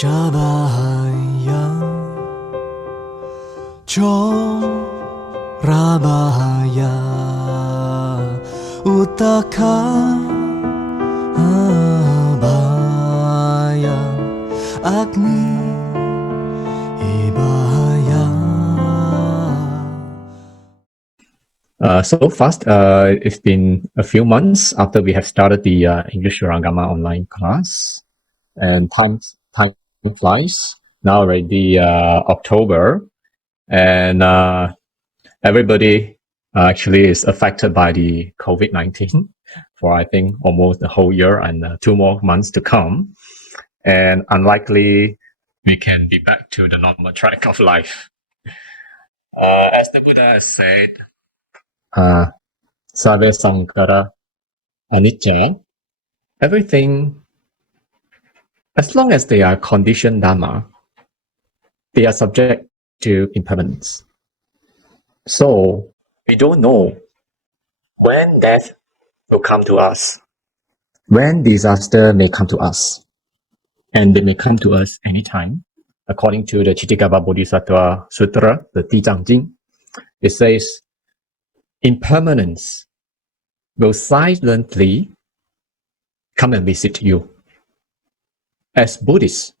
Cabahaya Corabahaya Utaka Abaya Agni Ibahaya. So fast, it's been a few months after we have started the English Rangama online class, and time flies. Now already October, and everybody actually is affected by the COVID-19 for I think almost the whole year and 2 more months to come. And unlikely we can be back to the normal track of life. As the Buddha has said, Sarve Sankara Anicca, everything, as long as they are conditioned Dharma, they are subject to impermanence. So we don't know when death will come to us, when disaster may come to us, and they may come to us anytime. According to the Chitikaba Bodhisattva Sutra, the Tijang Jing, it says, impermanence will silently come and visit you. As Buddhists,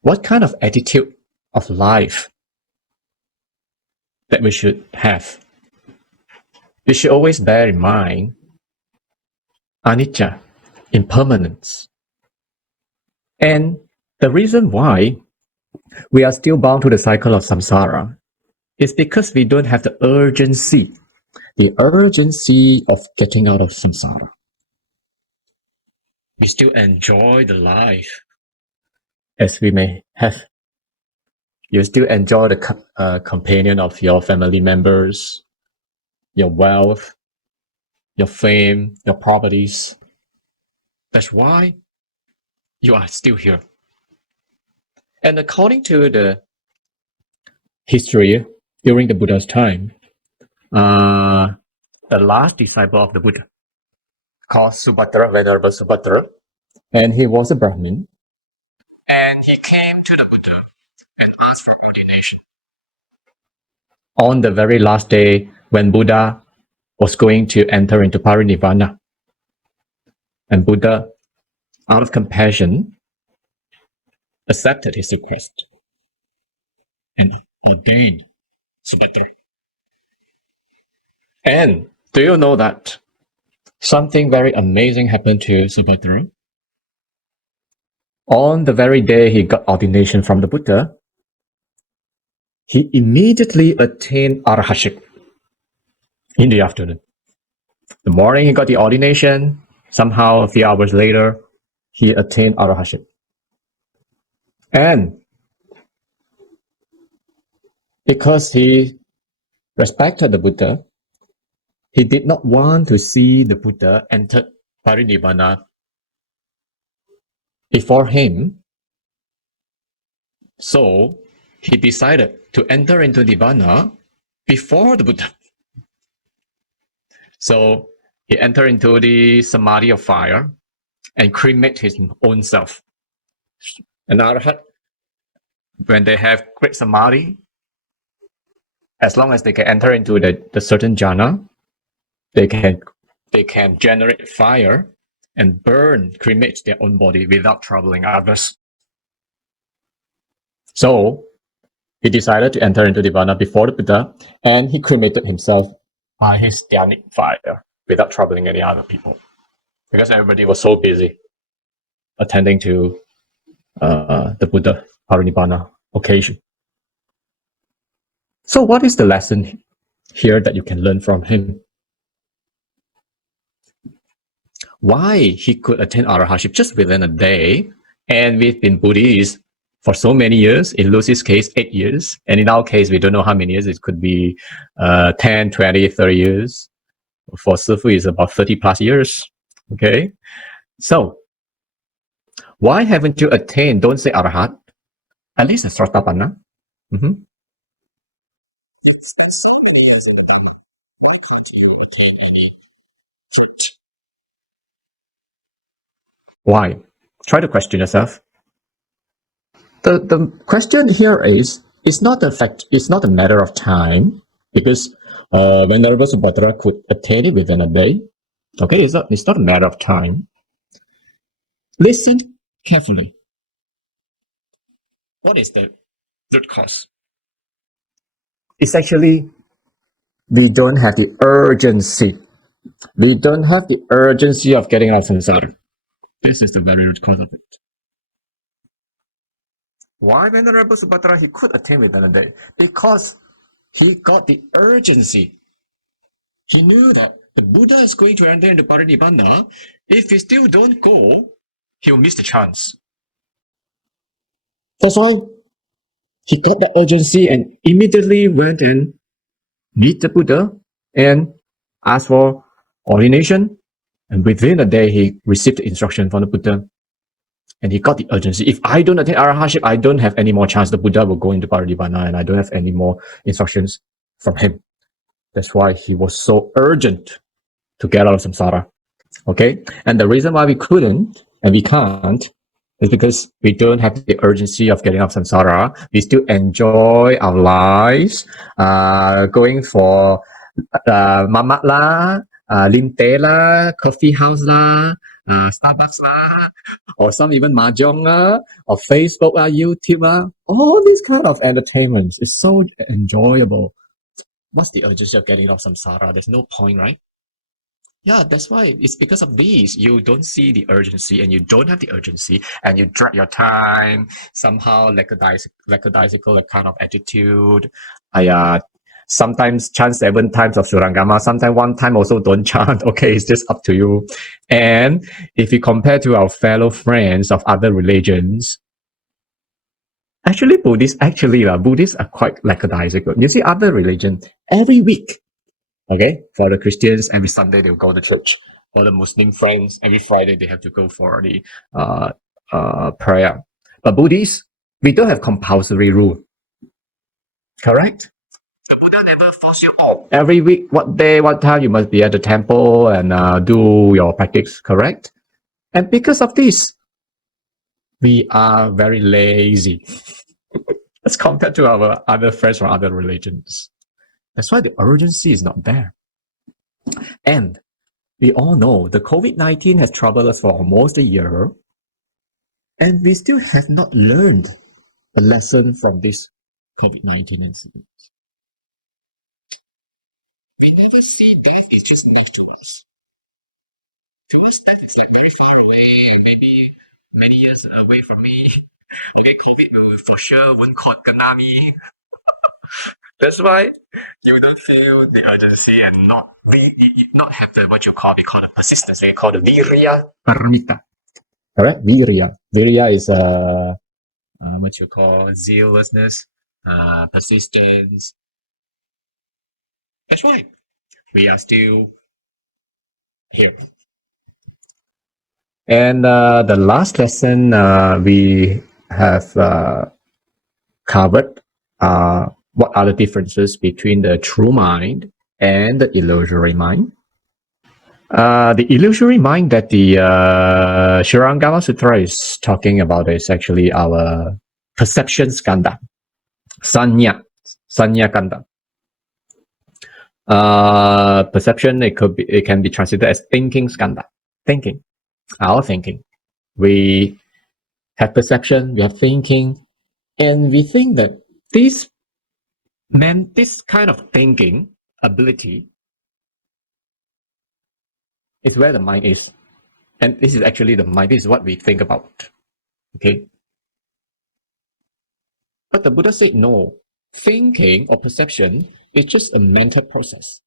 what kind of attitude of life that we should have? We should always bear in mind anicca, impermanence. And the reason why we are still bound to the cycle of samsara is because we don't have the urgency of getting out of samsara. We still enjoy the life as we may have. You still enjoy the companion of your family members, your wealth, your fame, your properties. That's why you are still here. And according to the history during the Buddha's time, the last disciple of the Buddha, called Subhadra, Venerable Subhadra, and he was a Brahmin, and he came to the Buddha and asked for ordination. On the very last day when Buddha was going to enter into parinirvana, and Buddha, out of compassion, accepted his request and ordained Subhadra. And do you know that something very amazing happened to Subhadra? On the very day he got ordination from the Buddha, he immediately attained arahantship in the afternoon. The morning he got the ordination, somehow a few hours later, he attained arahantship. And because he respected the Buddha, he did not want to see the Buddha enter parinirvana before him. So he decided to enter into nirvana before the Buddha. So he entered into the samadhi of fire and cremate his own self. An arhat, when they have great samadhi, as long as they can enter into the certain jhana, they can generate fire and burn, cremate their own body without troubling others. So he decided to enter into nirvana before the Buddha, and he cremated himself by his dhyanic fire without troubling any other people, because everybody was so busy attending to the Buddha parinirvana occasion. So what is the lesson here that you can learn from him? Why he could attain arahantship just within a day, and we've been Buddhists for so many years. In Lucy's case, 8 years, and in our case, we don't know how many years. It could be 10, 20, 30 years. For Sifu, it's about 30 plus years. Okay, so why haven't you attained? Don't say arahat, at least a sotapanna. Why? Try to question yourself. The question here is, it's not a matter of time, because Venerable Subhadra could attain it within a day. Okay, it's not a matter of time. Listen carefully. What is the root cause? It's actually, we don't have the urgency. We don't have the urgency of getting out of samsara. This is the very root cause of it. Why Venerable Subhadra he could attain within a day? Because he got the urgency. He knew that the Buddha is going to enter into Parinibbana. If he still don't go, he'll miss the chance. That's why he got the urgency and immediately went and meet the Buddha and asked for ordination. And within a day, he received the instruction from the Buddha. And he got the urgency. If I don't attain Arahantship, I don't have any more chance. The Buddha will go into Parinibbana and I don't have any more instructions from him. That's why he was so urgent to get out of samsara. Okay? And the reason why we couldn't and we can't is because we don't have the urgency of getting out of samsara. We still enjoy our lives, going for mamak lah, linte lah, coffee house lah, Starbucks lah, or some even mahjong lah, or Facebook lah, YouTube lah. All these kind of entertainments is so enjoyable. What's the urgency of getting out of samsara? There's no point, right? Yeah, that's why. It's because of these. You don't see the urgency and you don't have the urgency and you drag your time, somehow lackadaisical kind of attitude. Sometimes chant 7 times of Surangama, sometimes 1 time also don't chant. Okay, it's just up to you. And if you compare to our fellow friends of other religions, Buddhists are quite lackadaisical. You see other religions, every week, okay, for the Christians, every Sunday they'll go to church. For the Muslim friends, every Friday they have to go for the prayer. But Buddhists, we don't have compulsory rule. Correct? The Buddha never force you, every week, what day, what time you must be at the temple and do your practice, correct? And because of this, we are very lazy as compared to our other friends from other religions. That's why the urgency is not there. And we all know the COVID-19 has troubled us for almost a year, and we still have not learned a lesson from this COVID-19 incident. We never see death is just next to us. To us, death is like very far away and maybe many years away from me. Okay, COVID will for sure won't kena me. That's why you don't feel the urgency and not have the what you call the persistence. They call the virya paramita. Correct? Virya. Virya is what you call zealousness, persistence. That's why we are still here. And the last lesson we have covered what are the differences between the true mind and the illusory mind. The illusory mind that the Shurangama Sutra is talking about is actually our perception skandha, sanya kanda. Perception, it can be translated as thinking skandha, thinking, our thinking. We have perception, we have thinking, and we think that this kind of thinking ability is where the mind is. And this is actually the mind. This is what we think about. Okay. But the Buddha said no. Thinking or perception is just a mental process.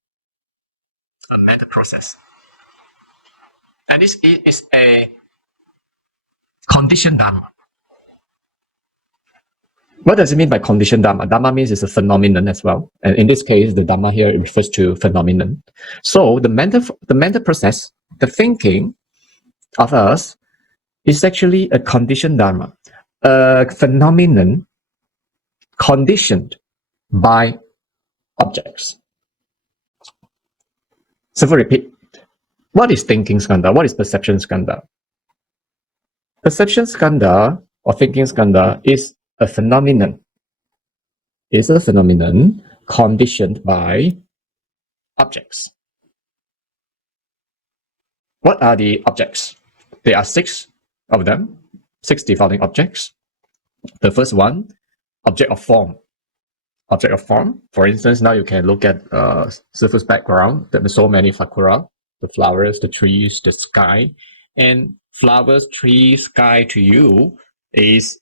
A mental process. And this is a conditioned Dharma. What does it mean by conditioned Dharma? Dharma means it's a phenomenon as well. And in this case, the Dharma here refers to phenomenon. So the mental process, the thinking of us is actually a conditioned Dharma, a phenomenon conditioned by objects. So for repeat, what is thinking skandha? What is perception skandha? Perception skandha or thinking skandha is a phenomenon. It's a phenomenon conditioned by objects. What are the objects? There are 6 of them, 6 defining objects. The first one, object of form. Object of form. For instance, now you can look at surface background. There are so many sakura, the flowers, the trees, the sky. And flowers, trees, sky to you is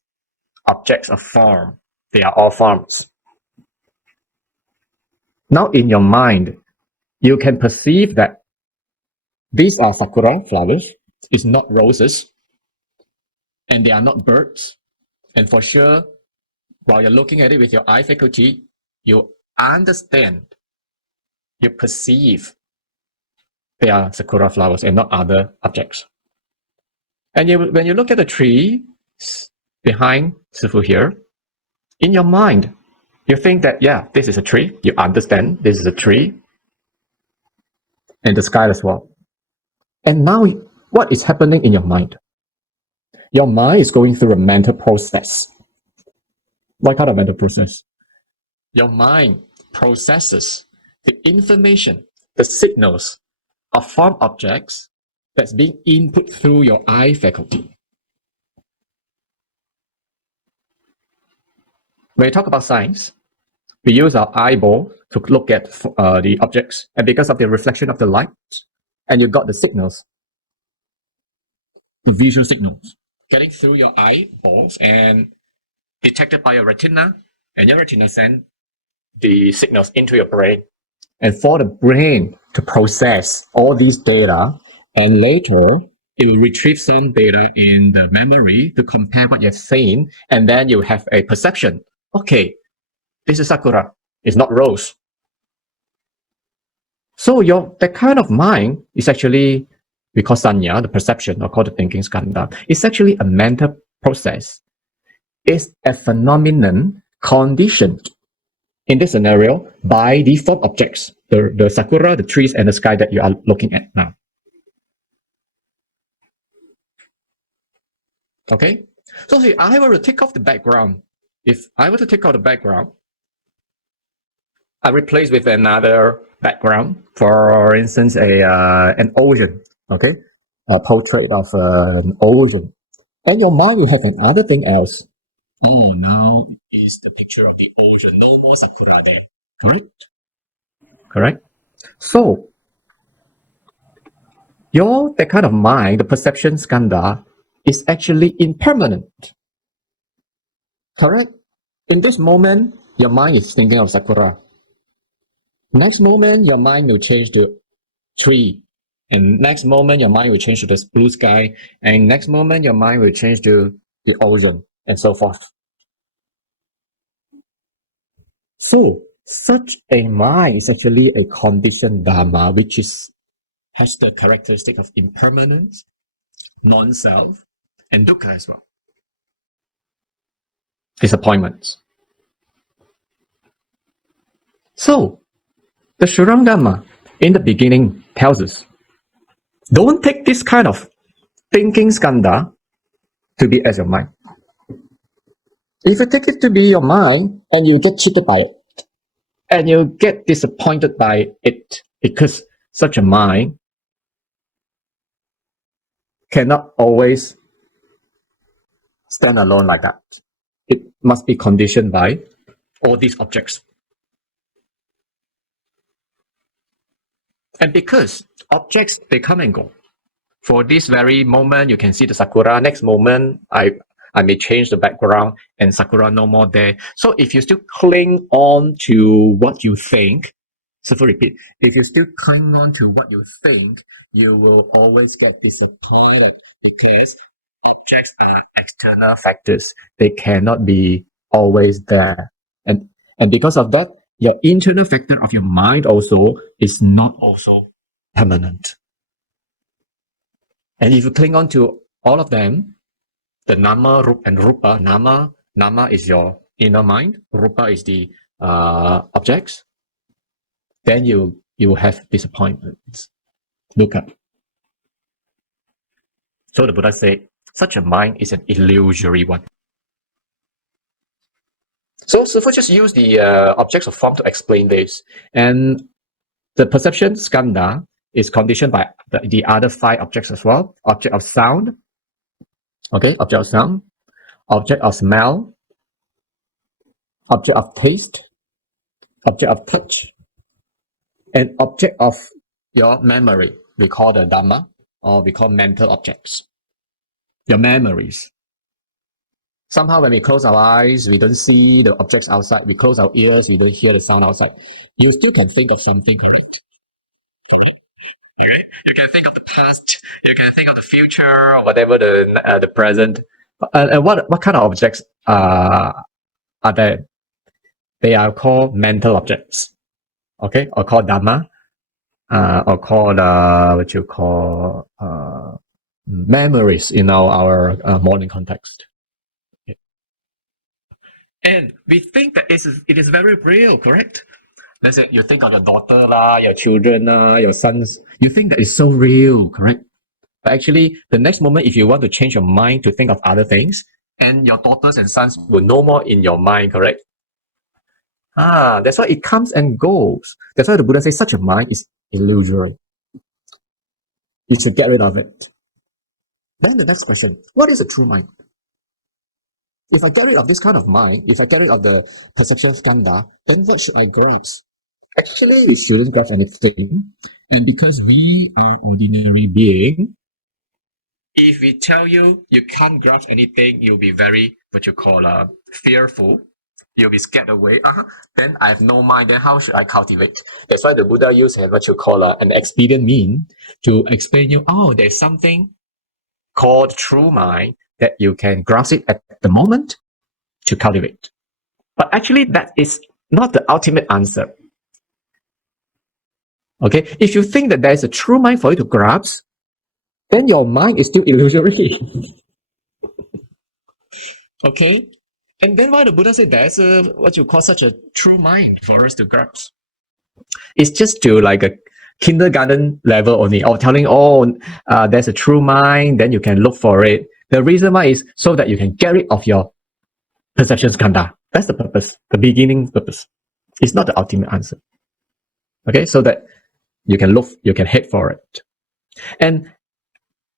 objects of form. They are all forms. Now in your mind, you can perceive that these are sakura flowers. It's not roses. And they are not birds. And for sure, while you're looking at it with your eye faculty, you understand, you perceive they are sakura flowers and not other objects. And when you look at the tree behind Sifu here, in your mind, you think that, yeah, this is a tree. You understand this is a tree. And the sky as well. And now, what is happening in your mind? Your mind is going through a mental process. What kind of mental process? Your mind processes the information, the signals of form objects that's being input through your eye faculty. When we talk about science, we use our eyeball to look at the objects, and because of the reflection of the light, and you got the signals, the visual signals, getting through your eyeballs and detected by your retina, and your retina send the signals into your brain. And for the brain to process all these data, and later it will retrieve some data in the memory to compare what you've seen, and then you have a perception. Okay, this is sakura, it's not rose. So that kind of mind is actually, we call sanya, the perception, or call the thinking skandha. It's actually a mental process. It's a phenomenon conditioned in this scenario by the form objects, the sakura, the trees, and the sky that you are looking at now. Okay? So if I were to take off the background, I replace with another background, for instance, an ocean, okay? A portrait of an ocean. And your mind will have another thing else. Oh, now is the picture of the ocean. No more sakura there. Correct? Correct? So, that kind of mind, the perception skandha, is actually impermanent. Correct? In this moment, your mind is thinking of sakura. Next moment, your mind will change to tree. And next moment, your mind will change to the blue sky. And next moment, your mind will change to the ocean, and so forth. So, such a mind is actually a conditioned dharma, which has the characteristic of impermanence, non-self, and dukkha as well. Disappointments. So, the Shurangama in the beginning tells us, don't take this kind of thinking skandha to be as your mind. If you take it to be your mind and you get cheated by it, and you get disappointed by it, because such a mind cannot always stand alone like that. It must be conditioned by all these objects. And because objects, they come and go. For this very moment, you can see the sakura. Next moment, I may change the background and sakura no more there. So if you still cling on to what you think, so for repeat, if you still cling on to what you think, you will always get disappointed because objects are external factors. They cannot be always there. And because of that, your internal factor of your mind also is not also permanent. And if you cling on to all of them, the nama and rupa, nama is your inner mind, rupa is the objects, then you will have disappointments. Look up. So the Buddha said, such a mind is an illusory one. So Sifu just use the objects of form to explain this. And the perception skandha is conditioned by the other 5 objects as well. Object of sound, okay, object of sound, object of smell, object of taste, object of touch, and object of your memory. We call the dhamma, or we call mental objects. Your memories. Somehow when we close our eyes, we don't see the objects outside. We close our ears, we don't hear the sound outside. You still can think of something, correct? Okay. You can think of the past, you can think of the future, or whatever the present. And what kind of objects are there? They are called mental objects, okay, or called dhamma, or called what you call memories in our modern context. Okay. And we think that it is very real, correct? Let's say you think of your daughter, your children, your sons. You think that it's so real, correct? But actually, the next moment, if you want to change your mind to think of other things, and your daughters and sons will no more in your mind, correct? That's why it comes and goes. That's why the Buddha says such a mind is illusory. You should get rid of it. Then the next question, what is a true mind? If I get rid of this kind of mind, if I get rid of the perception skandha, then what should I grasp? Actually, we shouldn't grasp anything. And because we are ordinary being, if we tell you you can't grasp anything, you'll be very, what you call, fearful. You'll be scared away. Then I have no mind. Then how should I cultivate? That's why the Buddha used what you call an expedient mean to explain you, there's something called true mind that you can grasp it at the moment to cultivate. But actually, that is not the ultimate answer. Okay, if you think that there is a true mind for you to grasp, then your mind is still illusory. Okay, and then why the Buddha said there's what you call such a true mind for us to grasp? It's just to like a kindergarten level only, or telling, there's a true mind, then you can look for it. The reason why is so that you can get rid of your perception skandha. That's the purpose, the beginning purpose. It's not the ultimate answer. Okay, so that you can look, you can head for it. And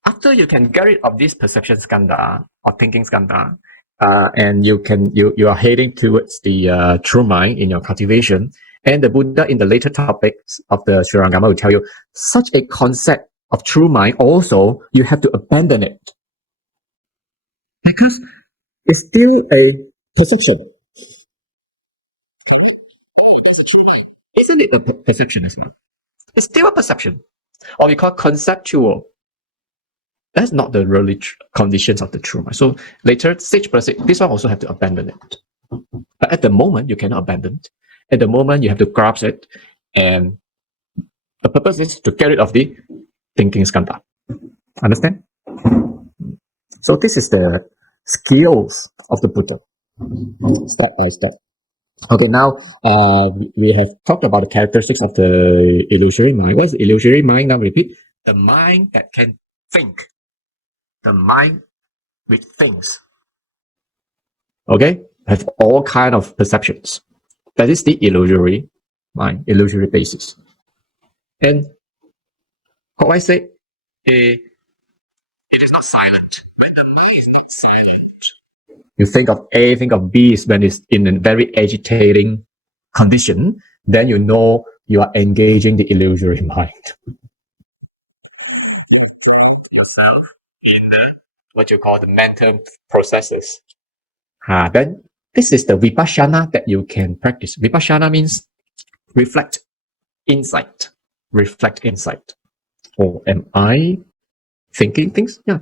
after you can get rid of this perception skandha or thinking skandha, and you are heading towards the true mind in your cultivation. And the Buddha in the later topics of the Shurangama will tell you such a concept of true mind also you have to abandon it because it's still a perception. It's a true mind, isn't it? A perception as well. It's still a perception, or we call conceptual. That's not the really conditions of the true mind. So later, sage per se, this one also have to abandon it. But at the moment, you cannot abandon it. At the moment, you have to grasp it. And the purpose is to get rid of the thinking skandha. Understand? So this is the skills of the Buddha, step by step. Okay, now we have talked about the characteristics of the illusory mind. What is the illusory mind? Now repeat. The mind that can think. The mind which thinks. Okay? Have all kind of perceptions. That is the illusory mind, illusory basis. And how I say, it is not silent. When the mind is not silent, you think of A, think of B when it's in a very agitating condition, then you know you are engaging the illusory mind. What you call the mental processes. Then this is the vipassana that you can practice. Vipassana means reflect insight. Reflect insight. Or am I thinking things? Yeah.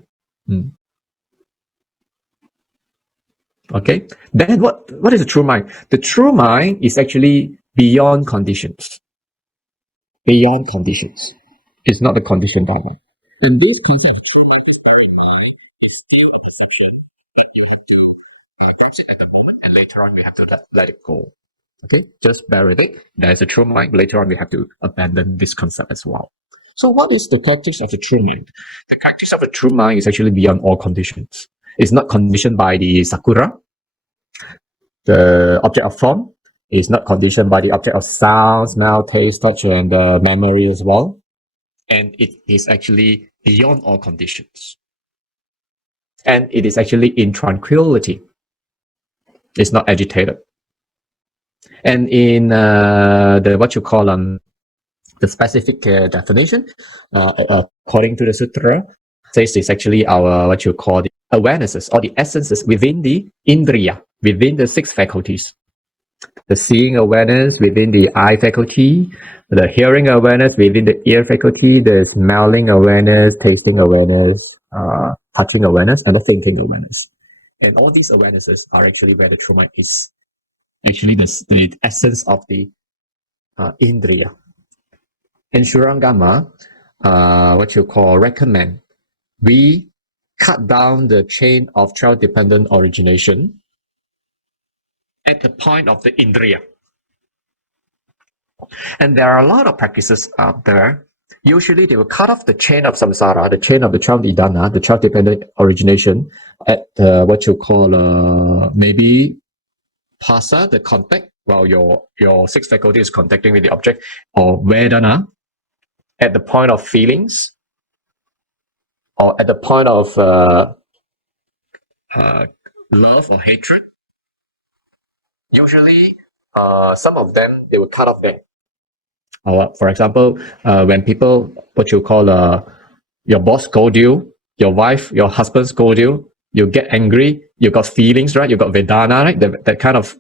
Okay. Then what is the true mind? The true mind is actually beyond conditions. Beyond conditions. It's not the conditioned mind. And this concept later on we have to let it go. Okay, just bear with it. There's a true mind. Later on we have to abandon this concept as well. So what is the characteristics of the true mind? The characteristics of a true mind is actually beyond all conditions. It's not conditioned by the sakura. The object of form is not conditioned by the object of sound, smell, taste, touch, and memory as well. And it is actually beyond all conditions. And it is actually in tranquility. It's not agitated. And in the what you call the specific definition, according to the sutra, says it's actually our what you call the awarenesses or the essences within the indriya, within the six faculties. The seeing awareness within the eye faculty, the hearing awareness within the ear faculty, the smelling awareness, tasting awareness, touching awareness, and the thinking awareness. And all these awarenesses are actually where the true mind is. Actually, the essence of the indriya. And Shurangama, what you call recommend, we cut down the chain of child-dependent origination at the point of the indriya. And there are a lot of practices out there. Usually they will cut off the chain of samsara, the chain of the child idana, the child-dependent origination at what you call maybe phassa, the contact, while your sixth faculty is contacting with the object, or vedana, at the point of feelings, or at the point of love or hatred. Usually, some of them, they will cut off there. For example, when people, what you call your boss scold you, your wife, your husband scold you, you get angry, you got feelings, right? You got vedana, right? That kind of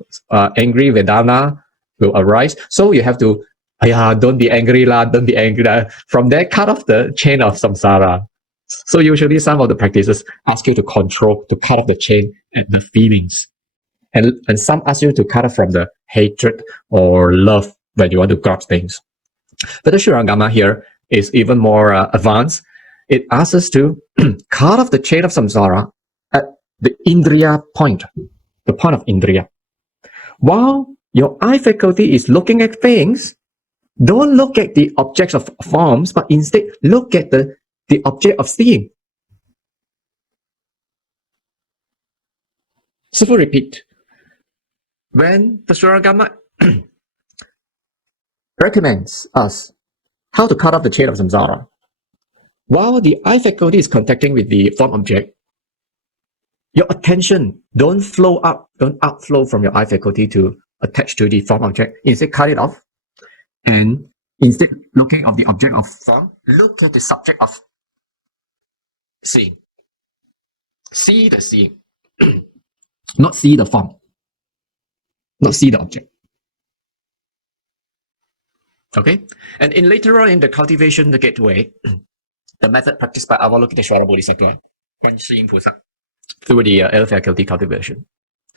angry vedana will arise. So you have to, don't be angry lah, don't be angry lah. From there, cut off the chain of samsara. So usually some of the practices ask you to control, to cut off the chain at the feelings. And some ask you to cut off from the hatred or love when you want to grasp things. But the Shurangama here is even more advanced. It asks us to cut off the chain of samsara at the indriya point, the point of indriya. While your eye faculty is looking at things, don't look at the objects of forms, but instead look at the object of seeing. So for repeat, when the Shurangama recommends us how to cut off the chain of samsara, while the eye faculty is contacting with the form object, your attention don't outflow from your eye faculty to attach to the form object. Instead, cut it off. And instead, looking at the object of form, look at the subject of seeing. See the seeing. Not see the form. Not see the object. Okay? And in later on in the cultivation, the gateway, the method practiced by Avalokiteshvara Bodhisattva, Guanyin Pusa, through the L faculty cultivation,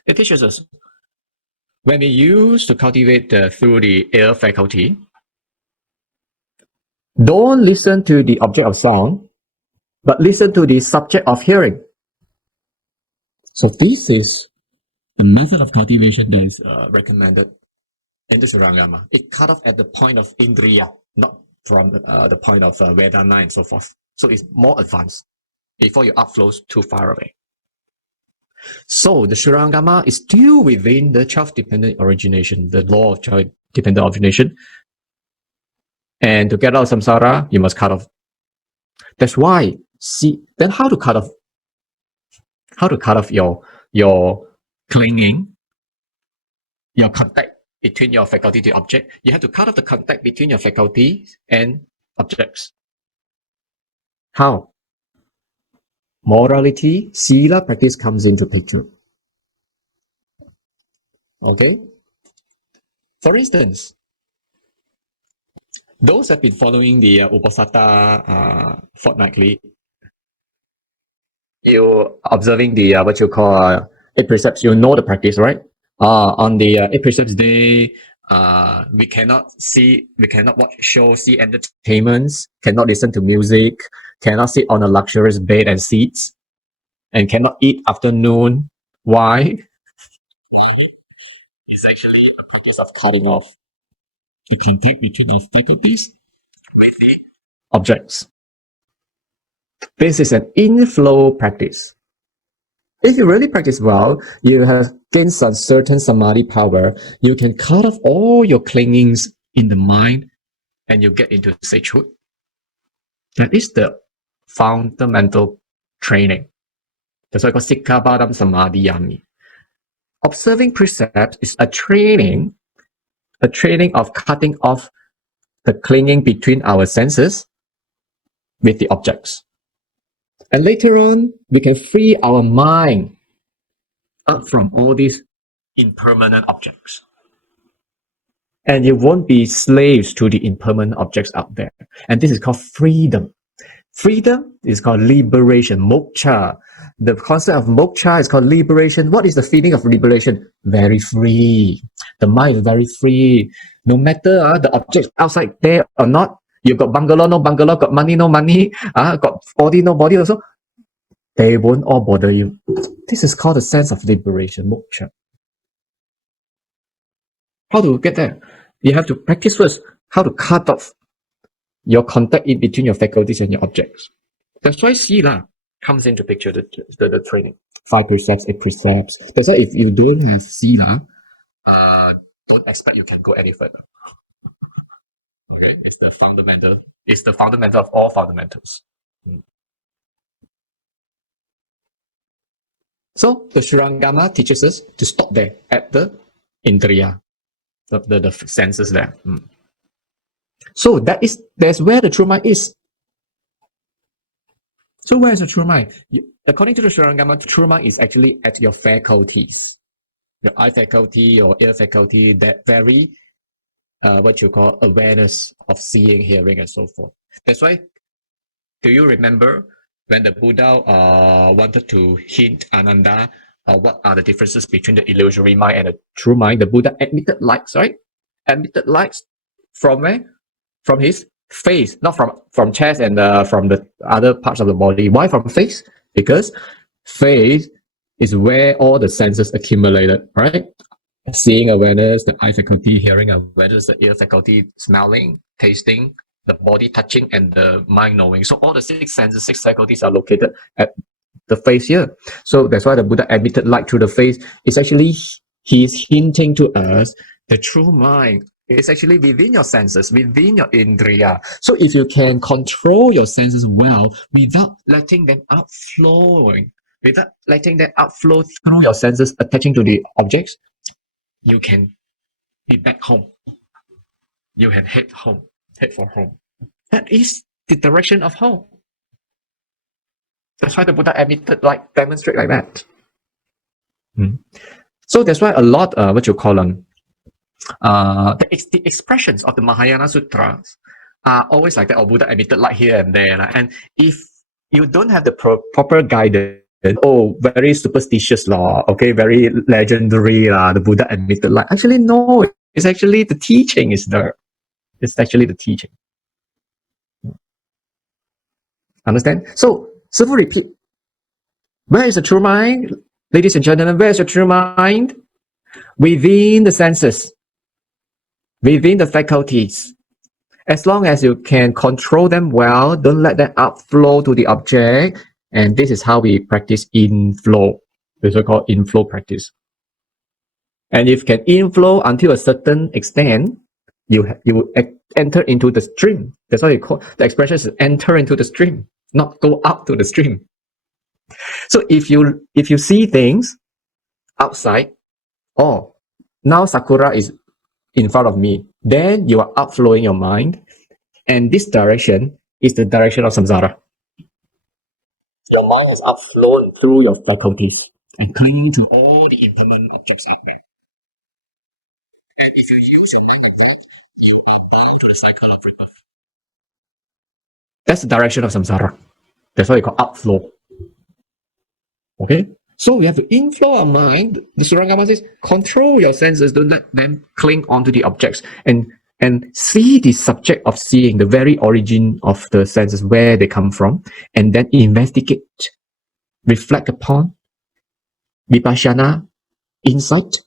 it teaches us when we use to cultivate through the L faculty, don't listen to the object of sound, but listen to the subject of hearing. So this is the method of cultivation that is recommended in the Shurangama. It cut off at the point of indriya, not from the point of vedana and so forth. So it's more advanced before you upflows too far away. So the Shurangama is still within the child-dependent origination, the law of child-dependent origination. And to get out of samsara, you must cut off. That's why, see, then how to cut off? How to cut off your clinging, your contact between your faculty to object? You have to cut off the contact between your faculty and objects. How? Morality, sila practice comes into picture. Okay? For instance, those have been following the Uposatha fortnightly, you observing the what you call 8 precepts, you know the practice, right? On the 8 precepts day, we cannot watch shows, see entertainments, cannot listen to music, cannot sit on a luxurious bed and seats, and cannot eat after noon. Why? It's actually the process of cutting off the contact between the faculties with the objects. This is an inflow practice. If you really practice well, you have gain some certain samadhi power, you can cut off all your clingings in the mind and you get into sagehood. That is the fundamental training. That's why I call Sikkhabadam Samadhiyami. Observing precepts is a training of cutting off the clinging between our senses with the objects. And later on, we can free our mind up from all these impermanent objects. And you won't be slaves to the impermanent objects out there. And this is called freedom. Freedom is called liberation, moksha. The concept of moksha is called liberation. What is the feeling of liberation? Very free. The mind is very free. No matter the objects outside there or not, you got bungalow, no bungalow, got money, no money, got body, no body also, they won't all bother you. This is called a sense of liberation, moksha. How to get there? You have to practice first how to cut off your contact in between your faculties and your objects. That's why Sila comes into picture, the training. 5 precepts, 8 precepts. That's why if you don't have Sila, don't expect you can go any further. Okay, it's the fundamental of all fundamentals. So the Shurangama teaches us to stop there at the Indriya, the senses there. So that's where the true mind is. So where is the true mind? According to the Shurangama, true mind is actually at your faculties. Your eye faculty or ear faculty, that very what you call awareness of seeing, hearing, and so forth. That's why, do you remember when the Buddha wanted to hint Ananda what are the differences between the illusory mind and the true mind? The Buddha admitted lights, right? Admitted lights from where? From his face, not from chest and from the other parts of the body. Why from face? Because face is where all the senses accumulated, right? Seeing awareness, the eye faculty, hearing awareness, the ear faculty, smelling, tasting, the body touching, and the mind knowing. So all the 6 senses, 6 faculties are located at the face here. So that's why the Buddha admitted light through the face. It's actually, he's hinting to us the true mind is actually within your senses, within your indriya. So if you can control your senses well without letting them outflow through your senses, attaching to the objects, you can be back home. You can head for home. That is the direction of home. That's why the Buddha admitted, demonstrate like that. So that's why a lot, what you call them, the expressions of the Mahayana Sutras are always like that. Or Buddha admitted like here and there. And if you don't have the proper guidance, very superstitious law, okay, very legendary, the Buddha admitted like, actually, no, it's actually the teaching is there. It's actually the teaching. Understand? So, repeat. Where is the true mind? Ladies and gentlemen, where is your true mind? Within the senses, within the faculties. As long as you can control them well, don't let them outflow to the object. And this is how we practice inflow. This is called inflow practice. And if you can inflow until a certain extent, you enter into the stream. That's why you call the expression is enter into the stream, not go out to the stream. So if you see things outside, now Sakura is in front of me, then you are outflowing your mind, and this direction is the direction of samsara. Your mind is outflowing through your faculties and clinging to all the impermanent objects out there. And if you use your mind like that, you are bound to the cycle of rebirth. That's the direction of samsara. That's what we call outflow. Okay? So we have to inflow our mind. The Surangama says, control your senses, don't let them cling onto the objects, and see the subject of seeing, the very origin of the senses, where they come from, and then investigate, reflect upon, vipassana, insight,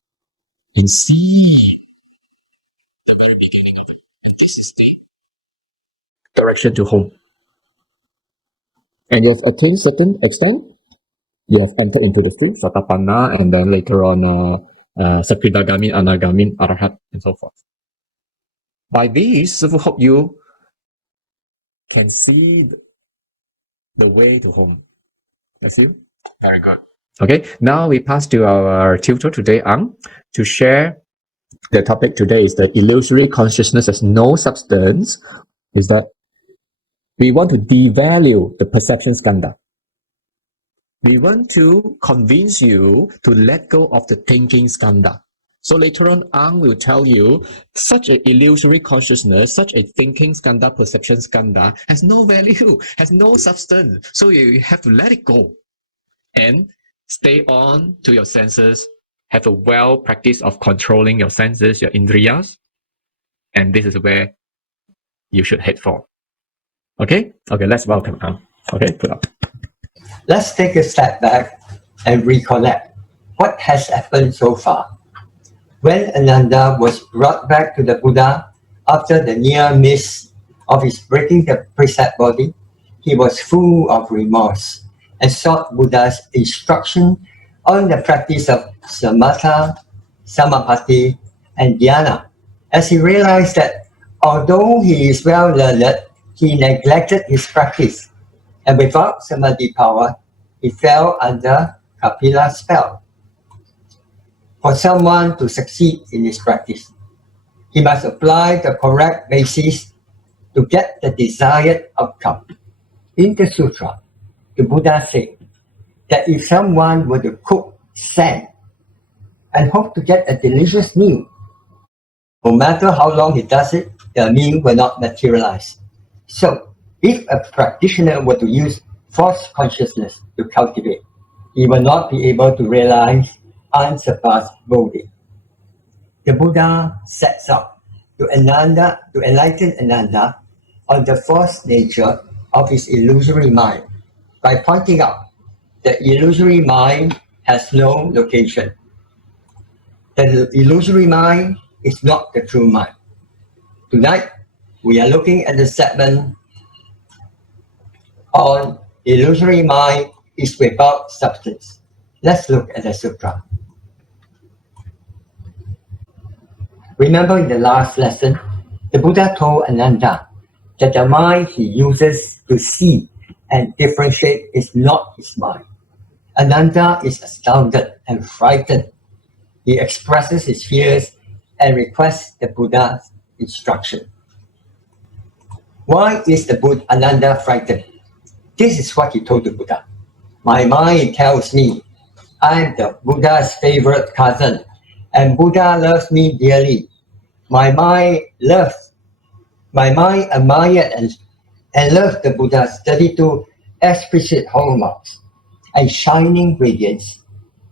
and see the very beginning of it. And this is the direction to home. And you have attained certain extent, you have entered into the two, Sotapanna, and then later on Sakridagamin, Anagamin, Arahat, and so forth. By these, I hope you can see the way to home. That's you? Very good. Okay, now we pass to our tutor today, Ang, to share the topic today is the illusory consciousness as no substance, is that we want to devalue the perception skandha. We want to convince you to let go of the thinking skandha. So later on, Ang will tell you such an illusory consciousness, such a thinking skandha, perception skandha has no value, has no substance. So you have to let it go and stay on to your senses, have a well practice of controlling your senses, your indriyas, and this is where you should head for. Okay? Okay, let's welcome Ang. Okay, put up. Let's take a step back and recollect what has happened so far. When Ananda was brought back to the Buddha after the near miss of his breaking the precept body, he was full of remorse and sought Buddha's instruction on the practice of samatha, samapatti, and dhyana, as he realized that although he is well learned, he neglected his practice, and without samadhi power, he fell under Kapila's spell. For someone to succeed in his practice, he must apply the correct basis to get the desired outcome. In the sutra, the Buddha said that if someone were to cook sand and hope to get a delicious meal, no matter how long he does it, the meal will not materialize. So, if a practitioner were to use false consciousness to cultivate, he will not be able to realize unsurpassed bodhi. The Buddha sets out to enlighten Ananda on the false nature of his illusory mind by pointing out that illusory mind has no location. The illusory mind is not the true mind. Tonight, we are looking at the segment on illusory mind is without substance. Let's look at the sutra. Remember in the last lesson, the Buddha told Ananda that the mind he uses to see and differentiate is not his mind. Ananda is astounded and frightened. He expresses his fears and requests the Buddha's instruction. Why is the Buddha Ananda frightened? This is what he told the Buddha. My mind tells me I am the Buddha's favorite cousin, and Buddha loves me dearly. My mind admired and loved the Buddha's 32 exquisite hallmarks and shining radiance.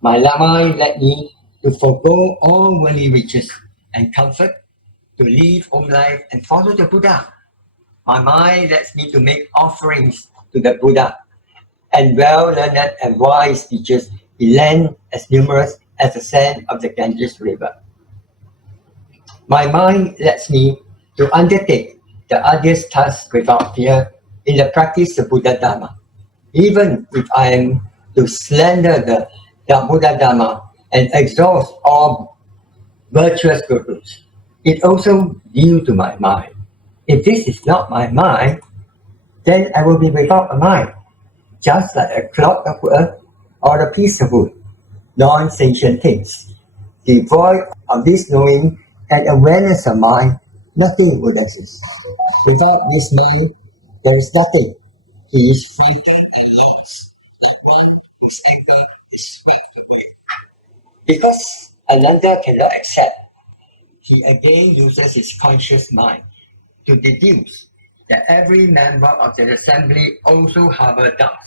My mind led me to forego all worldly riches and comfort, to leave home life and follow the Buddha. My mind lets me to make offerings to the Buddha, and well-learned and wise teachers he lent as numerous as the sand of the Ganges River. My mind lets me to undertake the arduous task without fear in the practice of Buddha Dhamma, even if I am to slander the Buddha Dhamma and exhaust all virtuous gurus. It's also due to my mind. If this is not my mind, then I will be without a mind, just like a clod of earth or a piece of wood, non-sentient things. Devoid of this knowing and awareness of mind, nothing would exist. Without this mind, there is nothing. He is frightened and lost, like one whose anger is swept away. Because Ananda cannot accept, he again uses his conscious mind to deduce that every member of the assembly also harbor doubts.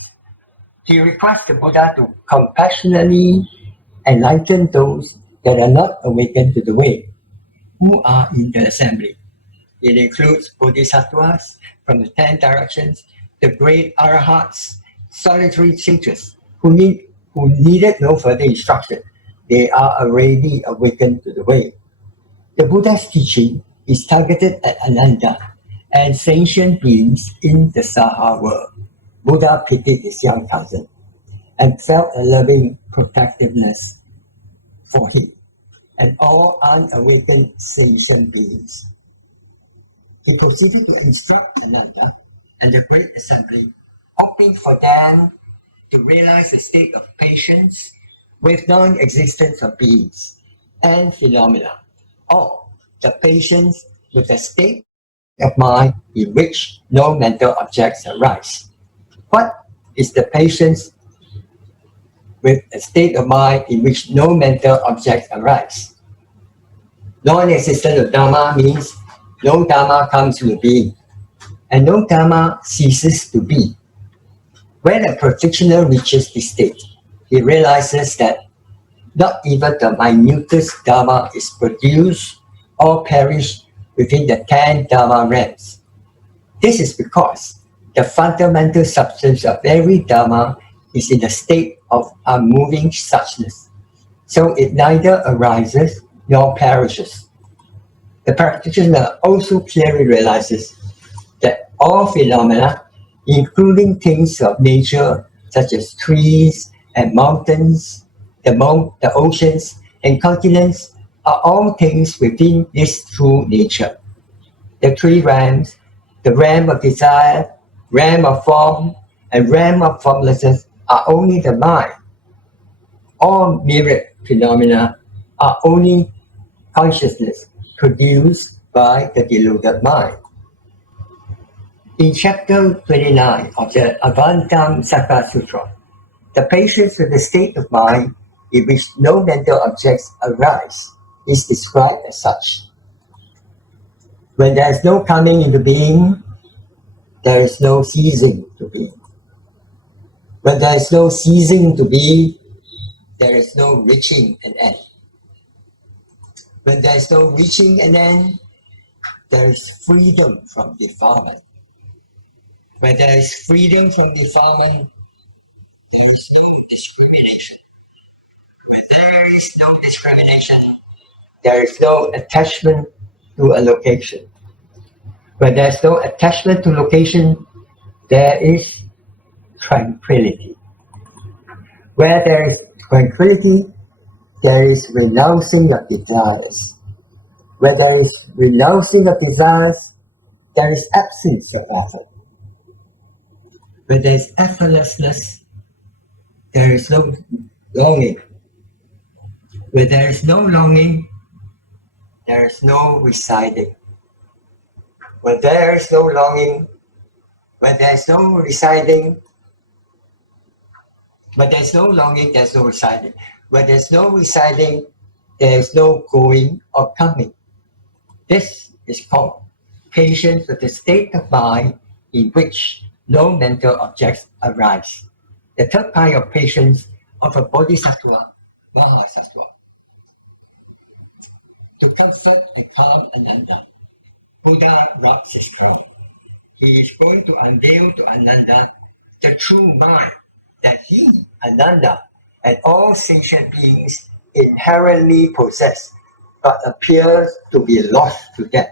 He requests the Buddha to compassionately enlighten those that are not awakened to the way, who are in the assembly. It includes bodhisattvas from the 10 directions, the great arahats, solitary teachers who needed no further instruction. They are already awakened to the way. The Buddha's teaching is targeted at Ananda and sentient beings in the Saha world. Buddha pitied his young cousin and felt a loving protectiveness for him and all unawakened sentient beings. He proceeded to instruct Ananda and the Great Assembly, hoping for them to realize a state of patience with non-existence of beings and phenomena, or the patience with a state of mind in which no mental objects arise. What is the patience with a state of mind in which no mental objects arise? Non-existence of Dharma means no Dharma comes to being, and no Dharma ceases to be. When a practitioner reaches this state, he realizes that not even the minutest Dharma is produced or perished within the 10 Dharma realms. This is because the fundamental substance of every Dharma is in a state of unmoving suchness, so it neither arises nor perishes. The practitioner also clearly realizes that all phenomena, including things of nature such as trees and mountains, the oceans and continents, are all things within this true nature. The three realms, the realm of desire, realm of form, and realm of formlessness, are only the mind. All myriad phenomena are only consciousness produced by the deluded mind. In chapter 29 of the Avantam Saka Sutra, the patience with the state of mind in which no mental objects arise is described as such. When there is no coming into being, there is no ceasing to be. When there is no ceasing to be, there is no reaching an end. When there is no reaching an end, there is freedom from defilement. When there is freedom from defilement, there is no discrimination. When there is no discrimination, there is no attachment to a location. When there is no attachment to location, there is tranquility. Where there is tranquility, there is renouncing of desires. Where there is renouncing of desires, there is absence of effort. Where there is effortlessness, there is no longing. Where there is no longing, there is no residing. Where there is no longing, where there is no residing, where there is no longing, there is no residing. Where there is no residing, there is no going or coming. This is called patience with the state of mind in which no mental objects arise. The third kind of patience of a bodhisattva, Mahasattva. To comfort the calm Ananda, Buddha rubs his crown. He is going to unveil to Ananda the true mind that he, Ananda, and all sentient beings inherently possess, but appears to be lost to them,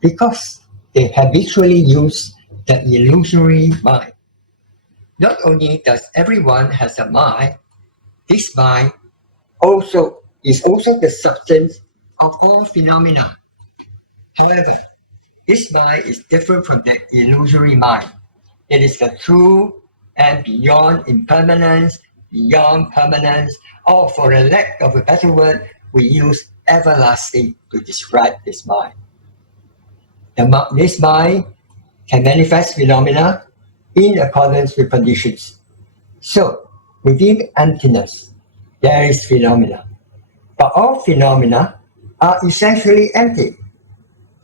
because they habitually use the illusory mind. Not only does everyone has a mind, this mind is also the substance of all phenomena. However, this mind is different from the illusory mind. It is the true and beyond impermanence, beyond permanence, or for the lack of a better word, we use everlasting to describe this mind. This mind can manifest phenomena in accordance with conditions. So, within emptiness, there is phenomena. But all phenomena are essentially empty,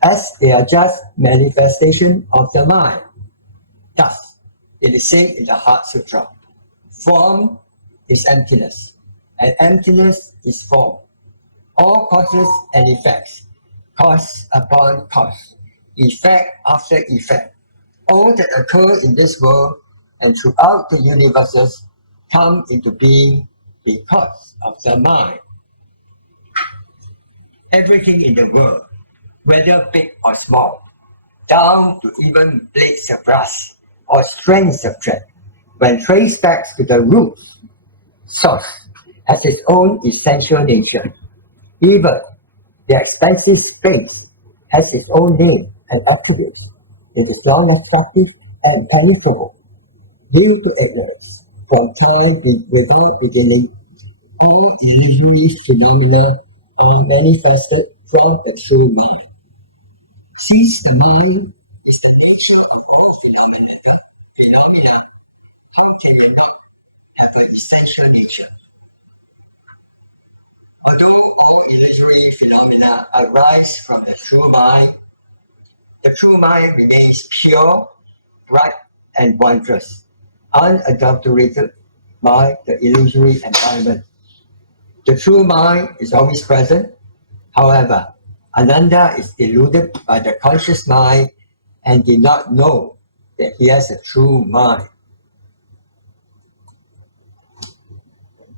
as they are just manifestation of the mind. Thus, it is said in the Heart Sutra, form is emptiness, and emptiness is form. All causes and effects, cause upon cause, effect after effect, all that occur in this world and throughout the universes come into being because of the mind. Everything in the world, whether big or small, down to even blades of brass or strands of thread, when traced back to the root source, has its own essential nature. Even the expansive space has its own name and attributes. It is non-abstractive and penetrable, due to ignorance. From time without beginning, all illusory phenomena are manifested from the true mind. Since the mind is the nature of all phenomena, how can it have an essential nature? Although all illusory phenomena arise from the true mind remains pure, bright, and wondrous, unadulterated by the illusory environment. The true mind is always present. However, Ananda is deluded by the conscious mind and did not know that he has a true mind.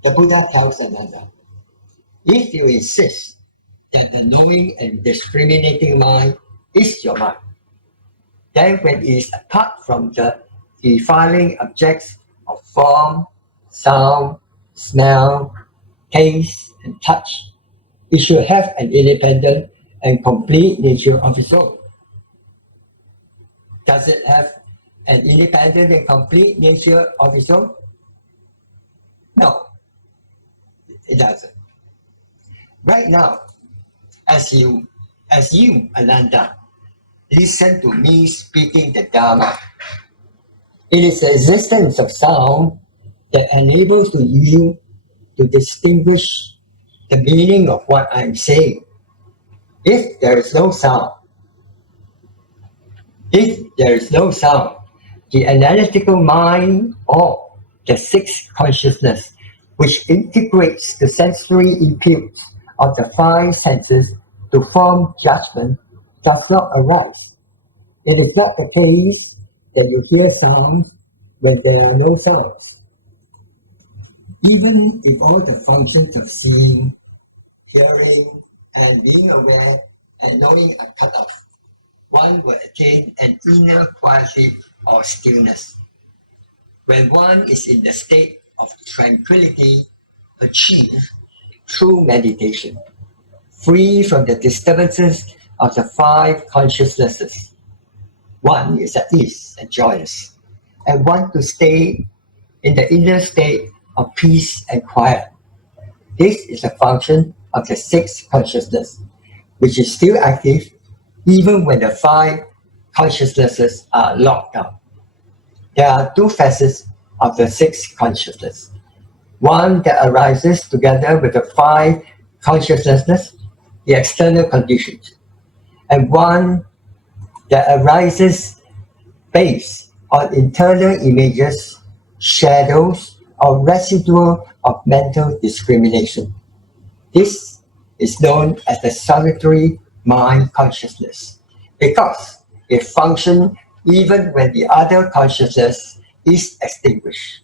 The Buddha tells Ananda, if you insist that the knowing and discriminating mind is your mind, then when it is apart from the defiling objects of form, sound, smell, taste, and touch, it should have an independent and complete nature of its own. Does it have an independent and complete nature of its own? No, it doesn't. Right now, as you, Ananda, listen to me speaking the Dharma, it is the existence of sound that enables you to distinguish the meaning of what I'm saying. If there is no sound, the analytical mind or the sixth consciousness, which integrates the sensory inputs of the five senses to form judgment, does not arise. It is not the case that you hear sounds when there are no sounds. Even if all the functions of seeing, hearing, and being aware and knowing are cut off, one will attain an inner quiet or stillness. When one is in the state of tranquility, achieved through meditation, free from the disturbances of the five consciousnesses, one is at ease and joyous, and want to stay in the inner state of peace and quiet. This is a function of the sixth consciousness, which is still active even when the five consciousnesses are locked down. There are two facets of the sixth consciousness. One that arises together with the five consciousnesses, the external conditions, and one that arises based on internal images, shadows, or residual of mental discrimination. This is known as the solitary mind consciousness because it functions even when the other consciousness is extinguished.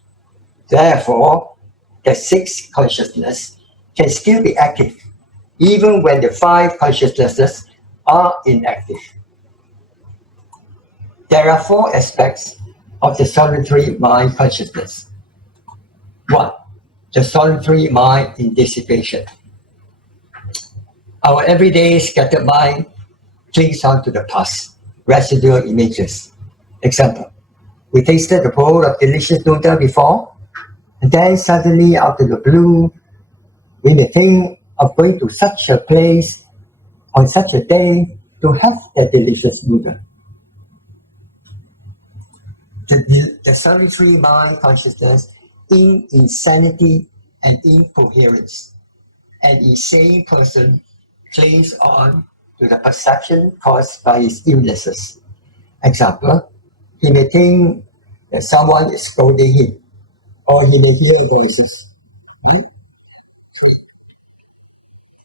Therefore, the sixth consciousness can still be active even when the five consciousnesses are inactive. There are four aspects of the solitary mind consciousness. 1. The solitary mind in dissipation. Our everyday scattered mind clings on to the past, residual images. Example, we tasted a bowl of delicious noodle before, and then suddenly out of the blue, we may think of going to such a place on such a day to have that delicious noodle. The solitary mind consciousness in insanity and incoherence. An insane person clings on to the perception caused by his illnesses. Example, he may think that someone is scolding him, or he may hear voices. The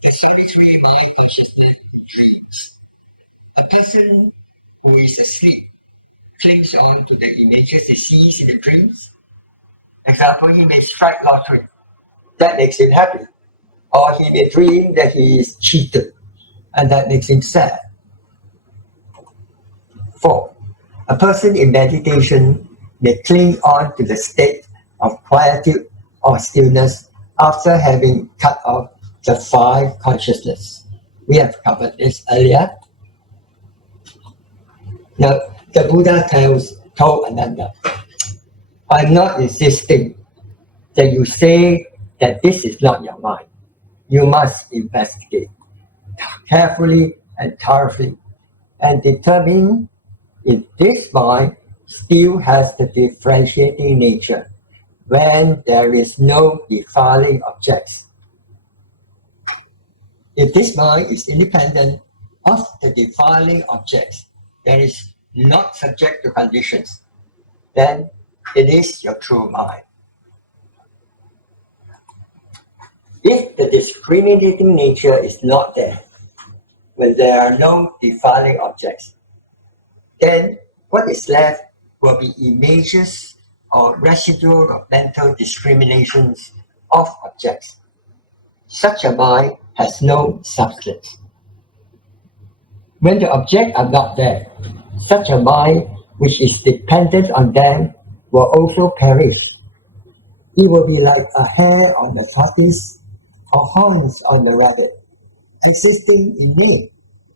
solitary mind consciousness dreams. A person who is asleep clings on to the images he sees in the dreams. Example, he may strike lottery. That makes him happy. Or he may dream that he is cheated, and that makes him sad. 4. A person in meditation may cling on to the state of quietude or stillness after having cut off the five consciousness. We have covered this earlier. Now, the Buddha told Ananda, I'm not insisting that you say that this is not your mind. You must investigate carefully and thoroughly and determine if this mind still has the differentiating nature when there is no defiling objects. If this mind is independent of the defiling objects, that is not subject to conditions, then it is your true mind. If the discriminating nature is not there, when there are no defiling objects, then what is left will be images or residual of mental discriminations of objects. Such a mind has no substance. When the objects are not there, such a mind which is dependent on them will also perish. It will be like a hair on the tortoise or horns on the rabbit, existing in name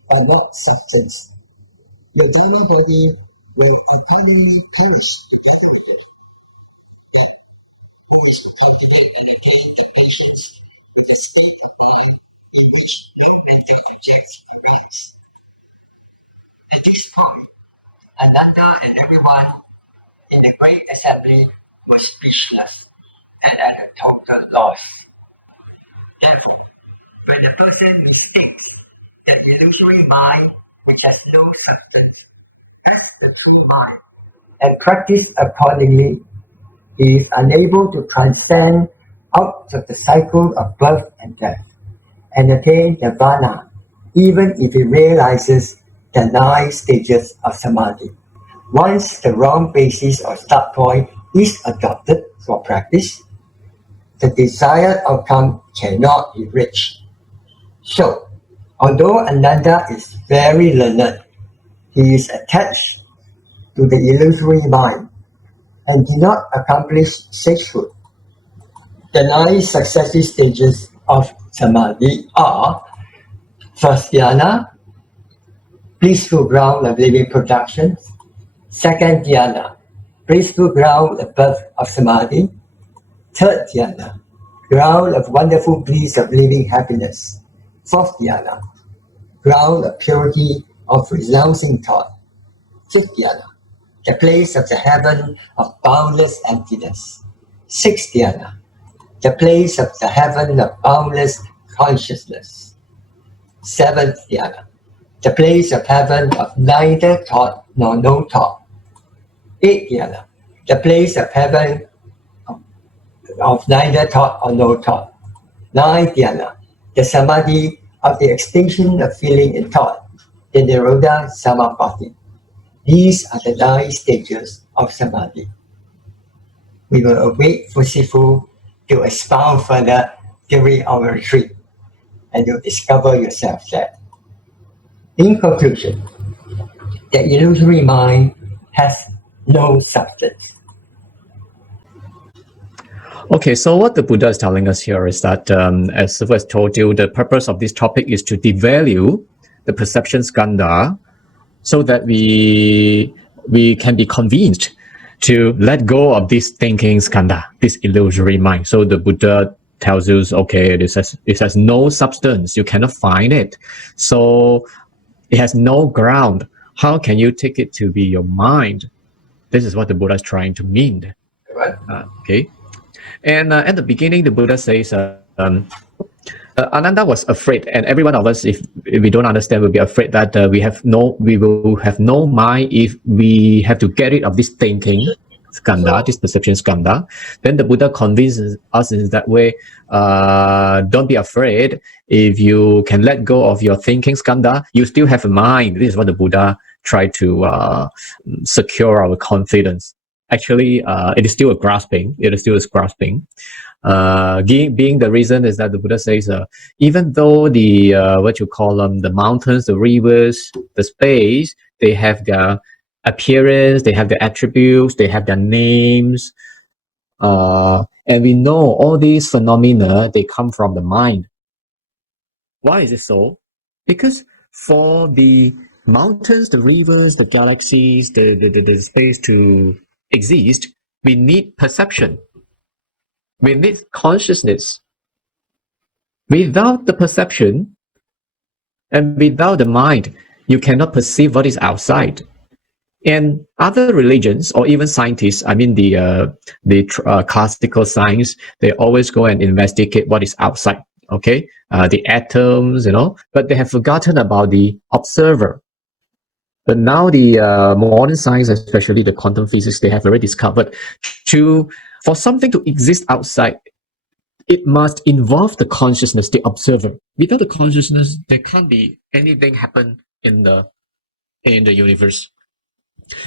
but not substance. Your Dharma body will accordingly perish with your images. Who is to cultivate and attain the patience with a state of mind in which no mental objects arise. At this point, Ananda and everyone in the great assembly were speechless and at a total loss. Therefore, when the person mistakes the illusory mind which has no substance as the true mind and practice accordingly, he is unable to transcend out of the cycle of birth and death and attain nirvana, even if he realizes the 9 stages of samadhi. Once the wrong basis or start point is adopted for practice, the desired outcome cannot be reached. So, although Ananda is very learned, he is attached to the illusory mind and did not accomplish sagehood. The 9 successive stages of samadhi are: first dhyana, blissful ground of living productions; second dhyana, blissful ground of birth of samadhi; third dhyana, ground of wonderful bliss of living happiness; fourth dhyana, ground of purity of renouncing thought; fifth dhyana, the place of the heaven of boundless emptiness; sixth dhyana, the place of the heaven of boundless consciousness; seventh dhyana, the place of heaven of neither thought nor no thought; eighth dhyana, the place of heaven of neither thought or no thought; ninth dhyana, the samadhi of the extinction of feeling and thought, the Nirodha Samapatti. These are the 9 stages of samadhi. We will await for Sifu to expound further during our retreat, and you'll discover yourself there. In conclusion, the illusory mind has no substance. Okay, so what the Buddha is telling us here is that, as Sifu has told you, the purpose of this topic is to devalue the perception skandha so that we can be convinced to let go of this thinking skandha, this illusory mind. So the Buddha tells us, okay, it has no substance, you cannot find it. So it has no ground. How can you take it to be your mind? This is what the Buddha is trying to mean. Right. Okay. And at the beginning, the Buddha says, Ananda was afraid, and every one of us, if we don't understand, will be afraid that we will have no mind if we have to get rid of this thinking skandha, this perception skandha. Then the Buddha convinces us in that way, don't be afraid. If you can let go of your thinking skandha, you still have a mind. This is what the Buddha tried to secure our confidence. Actually, it is still a grasping. It is still a grasping. Being the reason is that the Buddha says, even though the mountains, the rivers, the space, they have their appearance, they have their attributes, they have their names. And we know all these phenomena, they come from the mind. Why is it so? Because for the mountains, the rivers, the galaxies, the space to exist, we need perception. We need consciousness. Without the perception and without the mind, you cannot perceive what is outside. And other religions or even scientists, I mean the classical science, they always go and investigate what is outside. Okay, the atoms, but they have forgotten about the observer. But now the modern science, especially the quantum physics, they have already discovered for something to exist outside, it must involve the consciousness, the observer. Without the consciousness, there can't be anything happen in the universe.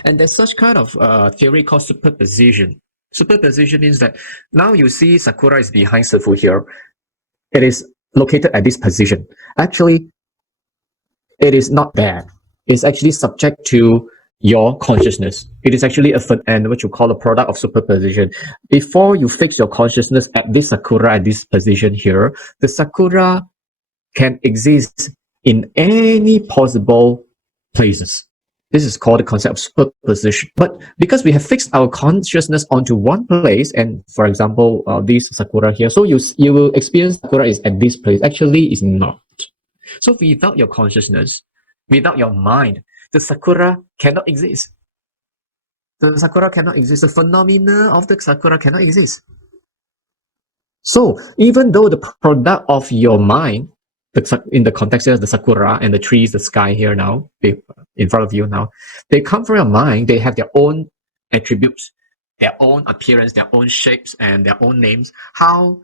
And there's such kind of theory called superposition. Superposition means that now you see Sakura is behind Sifu here. It is located at this position. Actually, it is not there. It's actually subject to your consciousness. It is actually what you call a product of superposition. Before you fix your consciousness at this Sakura at this position here, the Sakura can exist in any possible places. This is called the concept of superposition. But because we have fixed our consciousness onto one place, and for example, this Sakura here, so you will experience Sakura is at this place. Actually, it's not. So without your consciousness, without your mind, the Sakura cannot exist. The Sakura cannot exist. The phenomena of the Sakura cannot exist. So even though the product of your mind, in the context of the Sakura and the trees, the sky here now, in front of you now, they come from your mind. They have their own attributes, their own appearance, their own shapes, and their own names. How